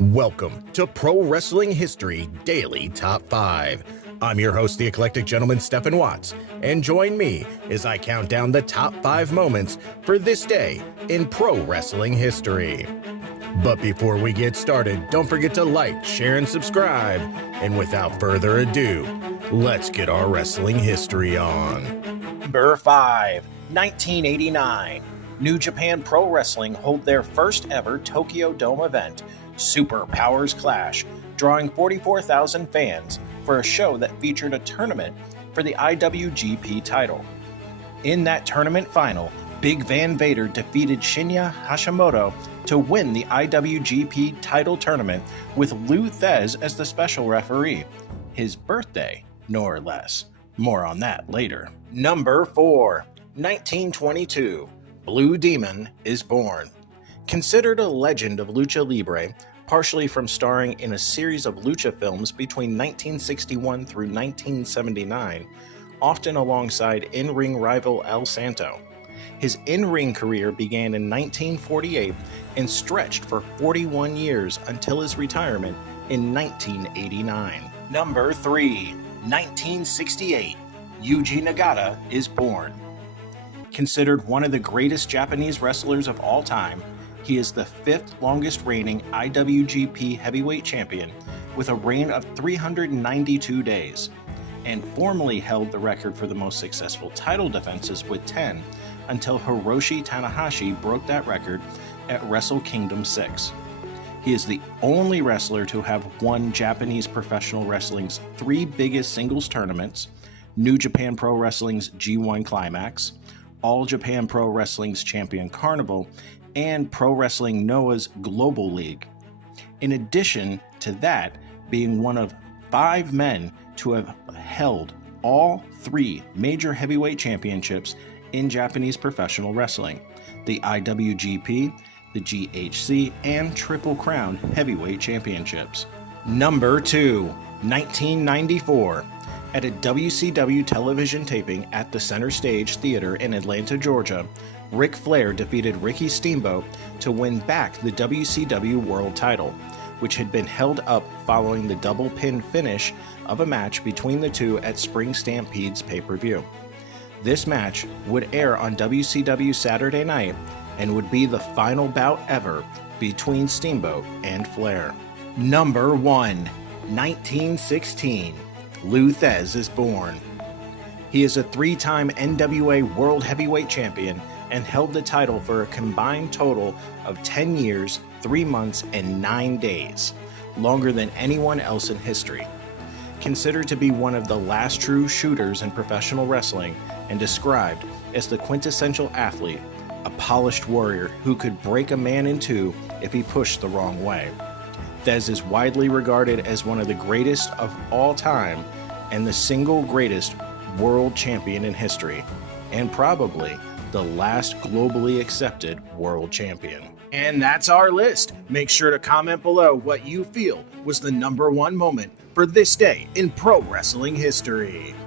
Welcome to Pro Wrestling History Daily Top 5. I'm your host, the eclectic gentleman, Stephen Watts, and join me as I count down the top 5 moments for this day in pro wrestling history. But before we get started, don't forget to like, share, and subscribe. And without further ado, let's get our wrestling history on. Number 5, 1989. New Japan Pro Wrestling hold their first ever Tokyo Dome event, Super Powers Clash, drawing 44,000 fans for a show that featured a tournament for the IWGP title. In that tournament final, Big Van Vader defeated Shinya Hashimoto to win the IWGP title tournament with Luthz as the special referee. His birthday, no or less. More on that later. Number 4, 1922. Blue Demon is born. Considered a legend of lucha libre, partially from starring in a series of lucha films between 1961 through 1979, often alongside in-ring rival El Santo. His in-ring career began in 1948 and stretched for 41 years until his retirement in 1989. Number 3, 1968. Yuji Nagada is born. Considered one of the greatest Japanese wrestlers of all time, he is the 5th longest reigning IWGP Heavyweight Champion with a reign of 392 days, and formerly held the record for the most successful title defenses with 10 until Hiroshi Tanahashi broke that record at Wrestle Kingdom 6. He is the only wrestler to have won Japanese professional wrestling's 3 biggest singles tournaments, New Japan Pro Wrestling's G1 Climax, All Japan Pro Wrestling's Champion Carnival, and Pro Wrestling Noah's Global League. In addition to that, being one of 5 men to have held all 3 major heavyweight championships in Japanese professional wrestling, the IWGP, the GHC, and Triple Crown heavyweight championships. Number 2, 1994. At a WCW television taping at the Center Stage Theater in Atlanta, Georgia, Ric Flair defeated Ricky Steamboat to win back the WCW World title, which had been held up following the double pin finish of a match between the two at Spring Stampede's pay-per-view. This match would air on WCW Saturday night and would be the final bout ever between Steamboat and Flair. Number 1, 1916. Luthz is born. He is a 3-time NWA World Heavyweight Champion and held the title for a combined total of 10 years, 3 months, and 9 days, longer than anyone else in history. Considered to be one of the last true shooters in professional wrestling and described as the quintessential athlete, a polished warrior who could break a man in two if he pushed the wrong way. Thesz is widely regarded as one of the greatest of all time and the single greatest world champion in history, and probably the last globally accepted world champion. And that's our list. Make sure to comment below what you feel was the number 1 moment for this day in pro wrestling history.